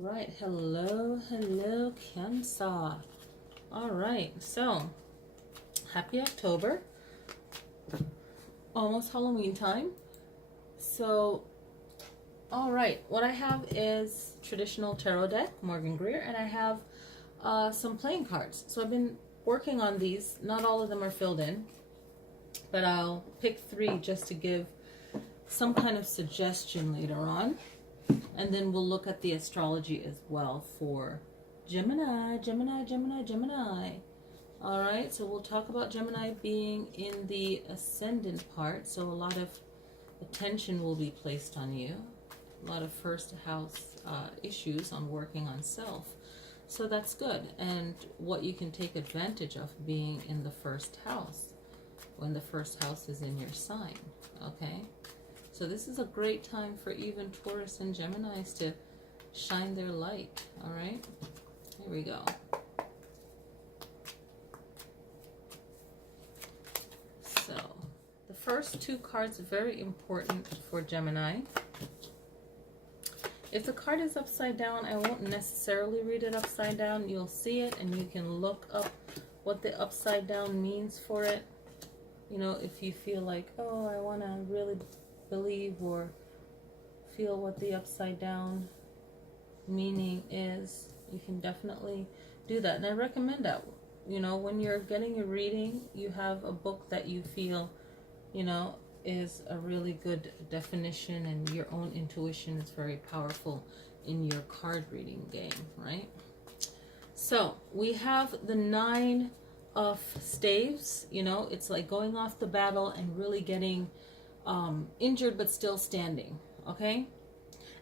right, hello, Cancer. All right, so happy October, almost Halloween time. So, all right, what I have is traditional tarot deck, Morgan Greer, and I have some playing cards. So I've been working on these. Not all of them are filled in, but I'll pick 3 just to give some kind of suggestion later on. And then we'll look at the astrology as well for Gemini. All right, so we'll talk about Gemini being in the ascendant part. So a lot of attention will be placed on you. A lot of first house issues on working on self. So that's good. And what you can take advantage of being in the first house when the first house is in your sign. Okay. So this is a great time for even Taurus and Geminis to shine their light. All right, here we go. So the first 2 cards are very important for Gemini. If the card is upside down, I won't necessarily read it upside down. You'll see it and you can look up what the upside down means for it. You know, if you feel like, oh, I want to really believe or feel what the upside down meaning is, you can definitely do that. And I recommend that, you know, when you're getting a reading, you have a book that you feel, you know, is a really good definition, and your own intuition is very powerful in your card reading game, right? So we have the 9 of staves. You know, it's like going off the battle and really getting injured but still standing, okay?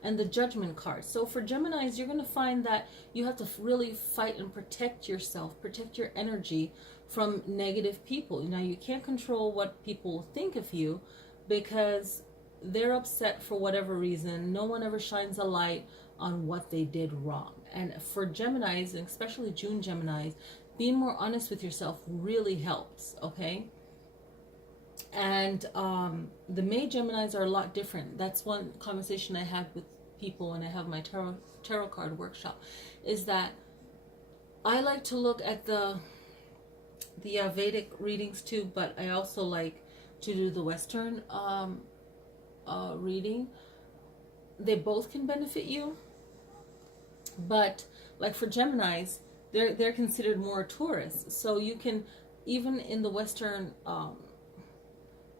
And the Judgment card. So for Geminis, you're going to find that you have to really fight and protect yourself, protect your energy from negative people. Now, you can't control what people think of you because they're upset for whatever reason. No one ever shines a light on what they did wrong. And for Geminis, and especially June Geminis, being more honest with yourself really helps, okay? And the May Geminis are a lot different. That's one conversation I have with people when I have my tarot card workshop, is that I like to look at the Vedic readings too, but I also like to do the Western reading. They both can benefit you, but like for Geminis, they're considered more Taurus. So you can, even in the Western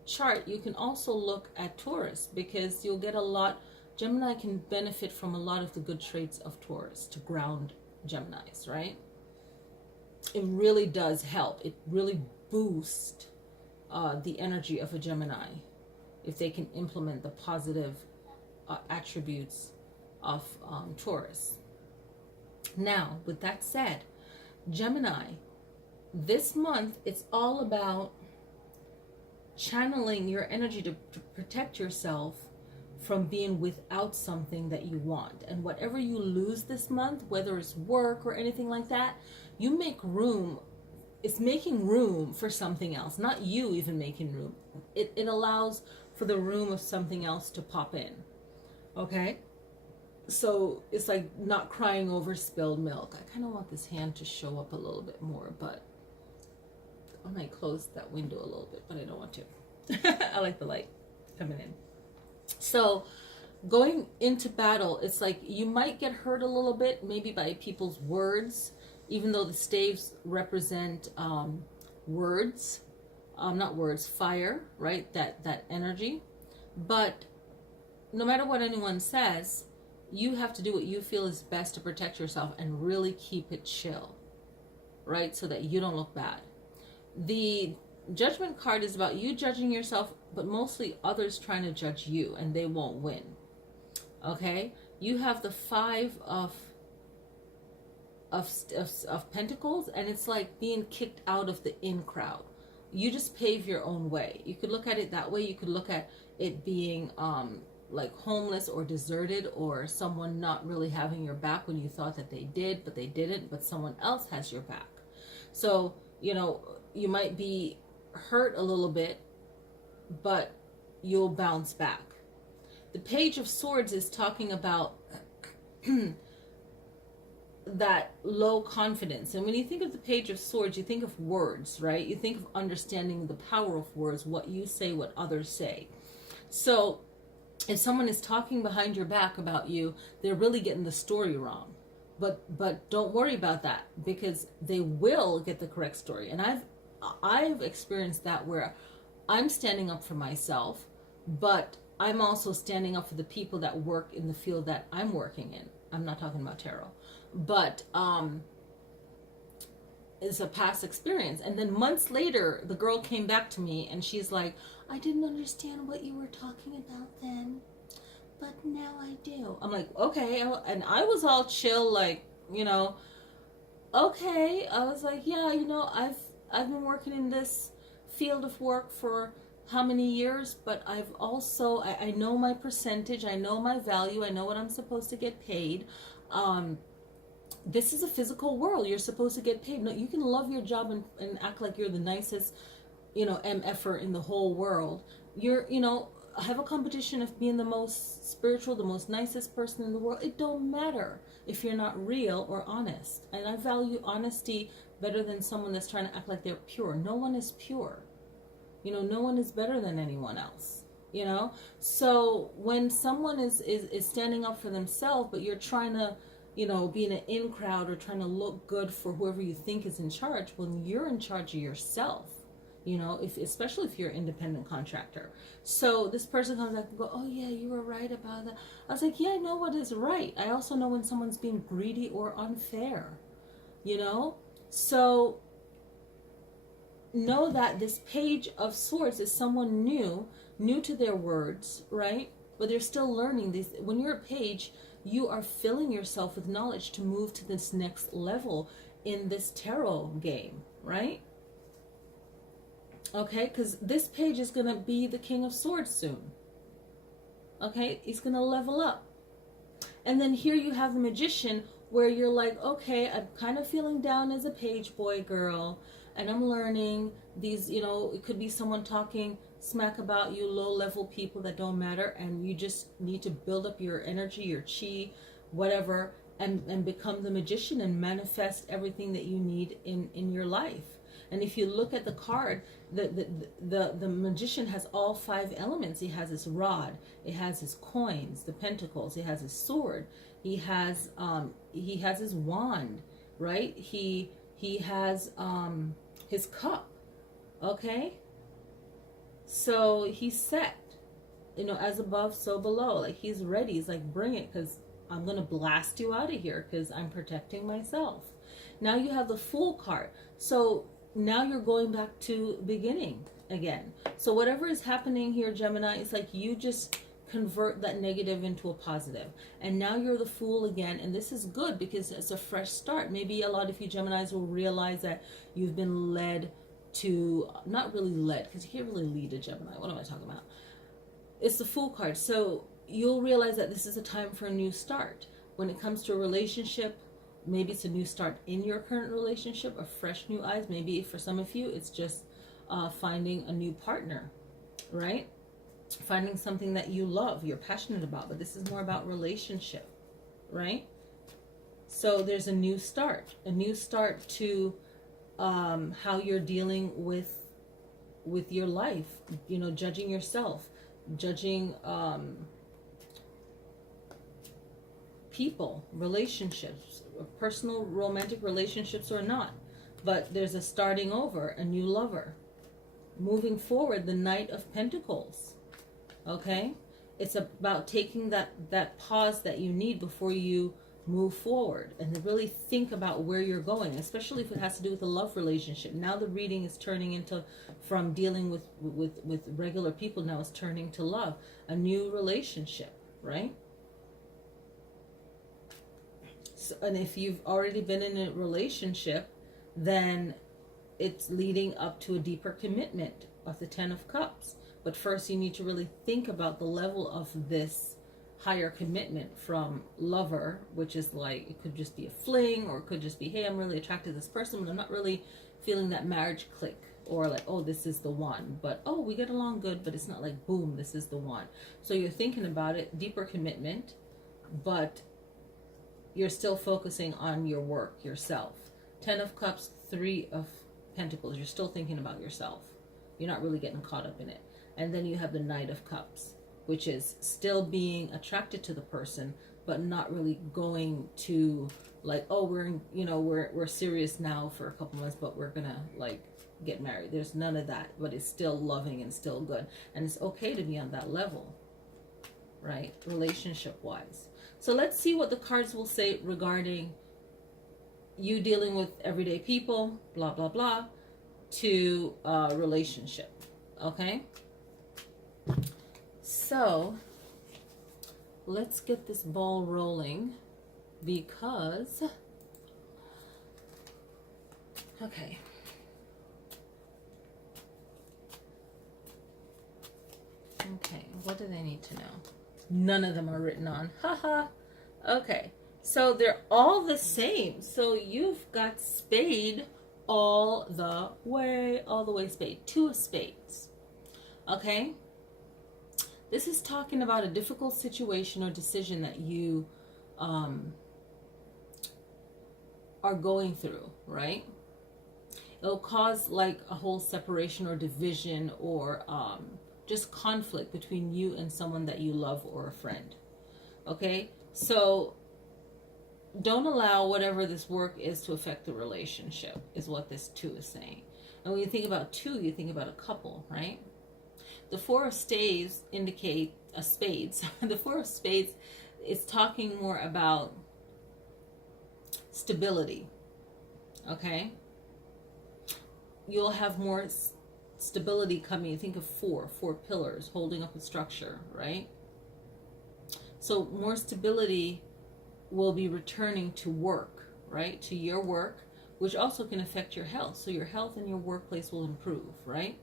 chart, you can also look at Taurus, because you'll get a lot. Gemini can benefit from a lot of the good traits of Taurus to ground Geminis, right? It really does help. It really boosts the energy of a Gemini if they can implement the positive attributes of Taurus. Now, with that said, Gemini, this month, it's all about channeling your energy to protect yourself from being without something that you want. And whatever you lose this month, whether it's work or anything like that, you make room. It's making room for something else, not you even making room. It allows for the room of something else to pop in, okay? So it's like not crying over spilled milk. I kind of want this hand to show up a little bit more, but I might close that window a little bit, but I don't want to. I like the light coming in. So going into battle, it's like you might get hurt a little bit, maybe by people's words, even though the staves represent words, not words, fire, right? That energy. But no matter what anyone says, you have to do what you feel is best to protect yourself and really keep it chill, right? So that you don't look bad. The Judgment card is about you judging yourself, but mostly others trying to judge you, and they won't win. Okay? You have the 5 of Pentacles, and it's like being kicked out of the in crowd. You just pave your own way. You could look at it that way. You could look at it being like homeless or deserted, or someone not really having your back when you thought that they did, but they didn't, but someone else has your back. So, you know, you might be hurt a little bit, but you'll bounce back. The Page of Swords is talking about that low confidence. And when you think of the Page of Swords, you think of words, right? You think of understanding the power of words, what you say, what others say. So if someone is talking behind your back about you, they're really getting the story wrong. But don't worry about that, because they will get the correct story. And I've experienced that, where I'm standing up for myself, but I'm also standing up for the people that work in the field that I'm working in. I'm not talking about tarot, but it's a past experience. And then months later, the girl came back to me and she's like, I didn't understand what you were talking about then, but now I do. I'm like, okay. And I was all chill, like, you know, okay. I was like, yeah, you know, I've been working in this field of work for how many years, but I've also, I know my percentage, I know my value, I know what I'm supposed to get paid. This is a physical world. You're supposed to get paid. No, you can love your job and act like you're the nicest, you know, MFer in the whole world. You're, you know, have a competition of being the most spiritual, the most nicest person in the world. It don't matter if you're not real or honest. And I value honesty better than someone that's trying to act like they're pure. No one is pure. You know, no one is better than anyone else, you know? So when someone is standing up for themselves, but you're trying to, you know, be in an in crowd or trying to look good for whoever you think is in charge, well, you're in charge of yourself, you know, especially if you're an independent contractor. So this person comes back and go, oh yeah, you were right about that. I was like, yeah, I know what is right. I also know when someone's being greedy or unfair, you know? So know that this Page of Swords is someone new to their words, right? But they're still learning these. When you're a page, you are filling yourself with knowledge to move to this next level in this tarot game, right? Okay, because this page is going to be the King of Swords soon. Okay, he's going to level up. And then here you have the Magician, where you're like, okay, I'm kind of feeling down as a page boy girl, and I'm learning these, you know, it could be someone talking smack about you, low level people that don't matter, and you just need to build up your energy, your chi, whatever, and become the Magician and manifest everything that you need in your life. And if you look at the card, the Magician has all 5 elements. He has his rod, it has his coins, the pentacles, he has his sword, he has his wand, right? He has his cup. Okay, so he's set, you know, as above so below. Like, he's ready. He's like, bring it, because I'm gonna blast you out of here, because I'm protecting myself. Now you have the Fool card. So now you're going back to beginning again. So whatever is happening here, Gemini, it's like you just convert that negative into a positive, and now you're the Fool again. And this is good because it's a fresh start. Maybe a lot of you Geminis will realize that you've been led to, not really led, because you can't really lead a Gemini. What am I talking about? It's the Fool card. So you'll realize that this is a time for a new start. When it comes to a relationship, maybe it's a new start in your current relationship, or fresh new eyes. Maybe for some of you, it's just finding a new partner, right? Finding something that you love, you're passionate about, but this is more about relationship, right? So there's a new start to how you're dealing with your life, you know, judging yourself, judging people, relationships, personal romantic relationships or not. But there's a starting over, a new lover. Moving forward, the Knight of Pentacles. Okay? It's about taking that pause that you need before you move forward, and really think about where you're going, especially if it has to do with a love relationship. Now the reading is turning into, from dealing with regular people, now it's turning to love, a new relationship, right? So, and if you've already been in a relationship, then it's leading up to a deeper commitment of the 10 of Cups. But first you need to really think about the level of this higher commitment from lover, which is like, it could just be a fling, or it could just be, hey, I'm really attracted to this person, but I'm not really feeling that marriage click, or like, oh, this is the one, but oh, we get along good, but it's not like, boom, this is the one. So you're thinking about it, deeper commitment, but you're still focusing on your work, yourself. 10 of Cups, 3 of Pentacles. You're still thinking about yourself. You're not really getting caught up in it. And then you have the Knight of Cups, which is still being attracted to the person, but not really going to like, oh, we're serious now for a couple months, but we're gonna like get married. There's none of that, but it's still loving and still good. And it's okay to be on that level, right? Relationship wise. So let's see what the cards will say regarding you dealing with everyday people, blah, blah, blah, to relationship. Okay? So let's get this ball rolling because, okay. Okay, what do they need to know? None of them are written on. Haha. Okay, so they're all the same. So you've got spade all the way spade. 2 of spades. Okay? This is talking about a difficult situation or decision that you are going through, right? It'll cause like a whole separation or division or just conflict between you and someone that you love or a friend. Okay? So don't allow whatever this work is to affect the relationship, is what this 2 is saying. And when you think about 2, you think about a couple, right? The 4 of spades indicate spades. The 4 of spades is talking more about stability. Okay? You'll have more stability coming. You think of 4 pillars holding up a structure, right? So more stability will be returning to work, right? To your work, which also can affect your health. So your health and your workplace will improve, right?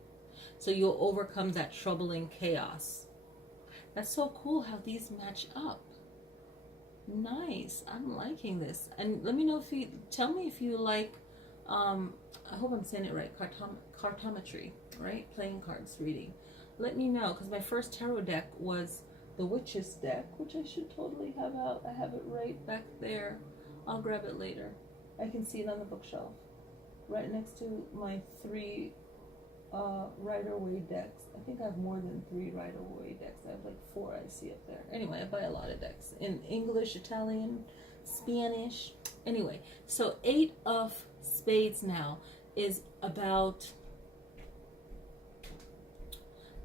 So you'll overcome that troubling chaos. That's so cool how these match up. Nice. I'm liking this. And let me know if you, tell me if you like, I hope I'm saying it right, cartometry, right? Playing cards, reading. Let me know, because my first tarot deck was the Witch's deck, which I should totally have out. I have it right back there. I'll grab it later. I can see it on the bookshelf, right next to my 3 Rider-Waite decks. I think I have more than 3 Rider-Waite decks. I have like 4 I see up there. Anyway, I buy a lot of decks in English, Italian, Spanish. Anyway, so 8 of spades now is about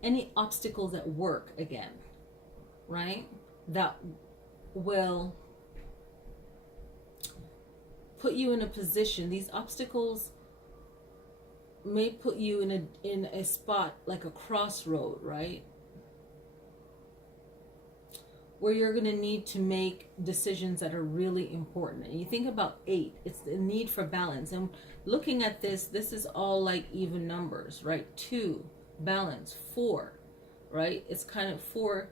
any obstacles at work again, right? That will put you in a position. These obstacles may put you in a spot like a crossroad, right? Where you're going to need to make decisions that are really important. And you think about 8, it's the need for balance. And looking at this is all like even numbers, right? 2, balance, 4, right? It's kind of 4,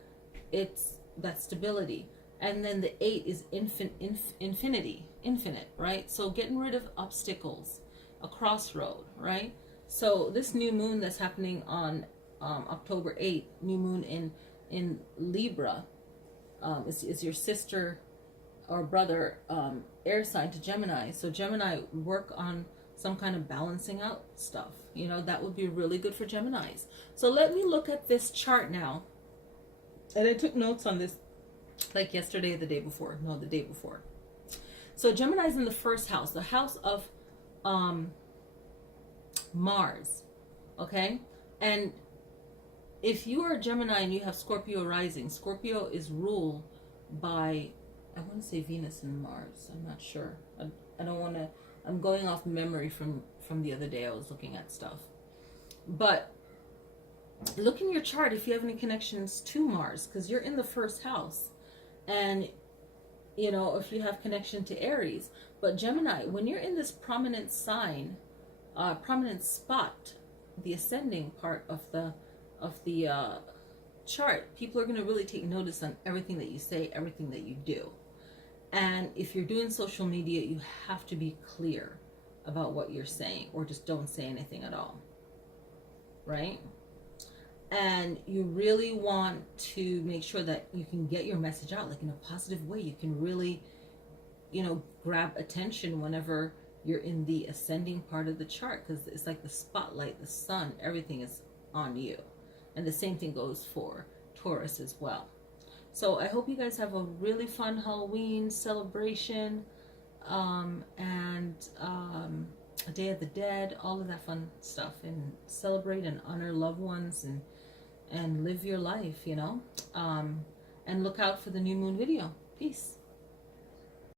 it's that stability. And then the 8 is infinite, right? So getting rid of obstacles, a crossroad, right? So this new moon that's happening on October 8th, new moon in Libra, is your sister or brother air sign to Gemini. So Gemini, work on some kind of balancing out stuff. You know, that would be really good for Geminis. So let me look at this chart now. And I took notes on this like yesterday or the day before. No, the day before. So Gemini's in the first house, the house of Mars. Okay? And if you are a Gemini and you have Scorpio rising, Scorpio is ruled by, I want to say Venus and Mars. I'm not sure. I don't want to, I'm going off memory from the other day. I was looking at stuff. But look in your chart if you have any connections to Mars, because you're in the first house. And, you know, if you have connection to Aries. But Gemini, when you're in this prominent sign, prominent spot, the ascending part of the chart, people are going to really take notice on everything that you say, everything that you do. And if you're doing social media, you have to be clear about what you're saying, or just don't say anything at all, right? And you really want to make sure that you can get your message out like in a positive way. You can really you know, grab attention whenever you're in the ascending part of the chart, because it's like the spotlight, the sun, everything is on you. And the same thing goes for Taurus as well. So I hope you guys have a really fun Halloween celebration, and a Day of the Dead, all of that fun stuff, and celebrate and honor loved ones, and live your life, you know. And look out for the new moon video. Peace.